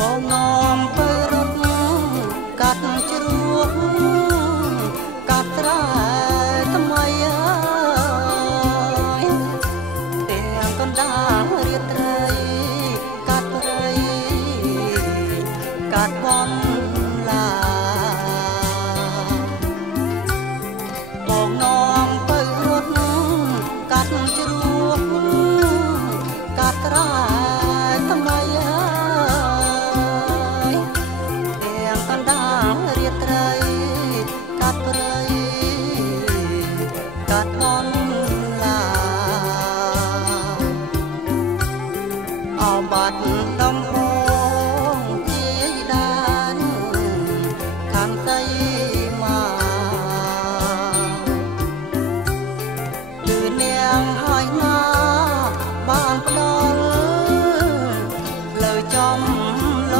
បងនាំទៅរត់កាត់ជ្រោះកាត់ត្រែថ្មីហើយទាំងកណ្ដាលរៀបត្រីកាត់ព្រៃកាត់បនឡាបងនាំទៅរត់កាត់ជ្រោះកាត់ត្រែថ្មីហើយទាំងកណ្ដាលរៀបត្រីកាត់ព្រៃកាត់បនឡាអបាត់ដំបងជាដានខាងតៃមកគឺនាងហើយណាបានផ្ដល់លើចំឡ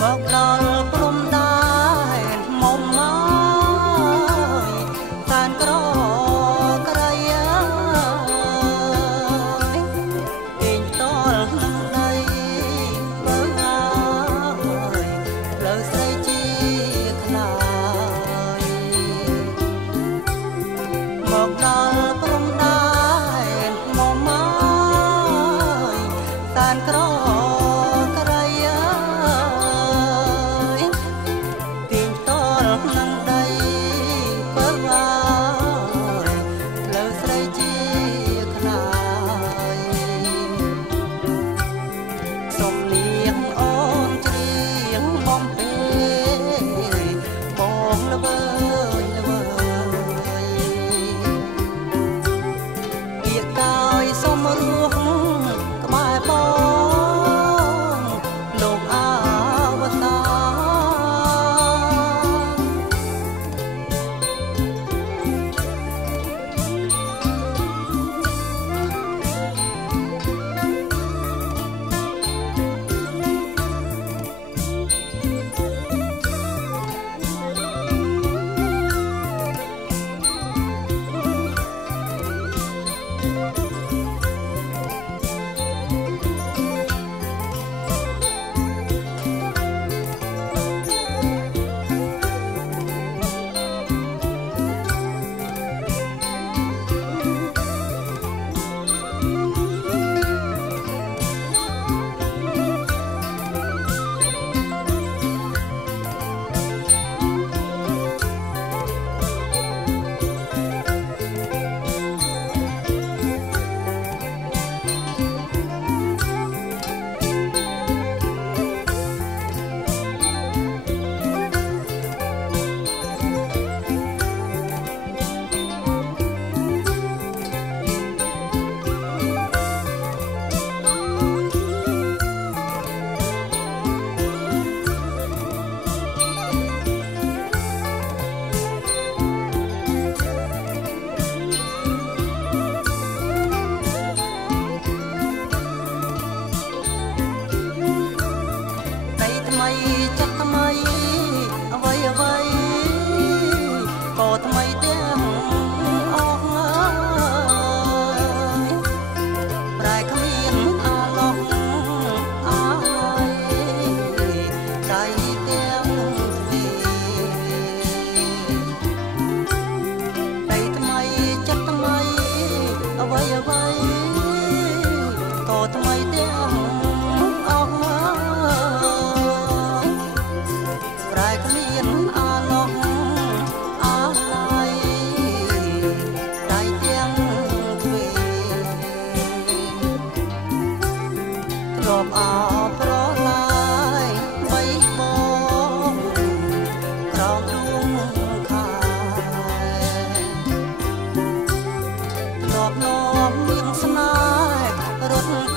មកដល់ព្រំដែនមុំមកតានក្រក្រៃពេញតលនឹងដីបើហើយលើស្រីជាខ្លាយមកដល់ព្រំដែនមុំមកតានក្រក្រៃទាញតលនឹងដីបើហើយលើស្រីជាខ្លាយសុំនាងអូនច្រៀងបំពេបងល្វើយល្វើយពាក្យកាយសុំរស់ក្បែរបងលោកអវតារចិត្តថ្មីអ្វីអ្វីក៏ថ្មីទាំងអស់ហើយប្រែគ្មានអាឡោះអាយដៃទាំងពីដៃថ្មីចិត្តថ្មីអ្វីអ្វីក៏ថ្មីទាំងអស់ប្រែគ្មានអាឡោះអាឡៃដៃទាំងទ្វេទ្របអប្រឡាយបីបងក្រោមដួងខែទ្របនាំមានស្នេហ៍រត់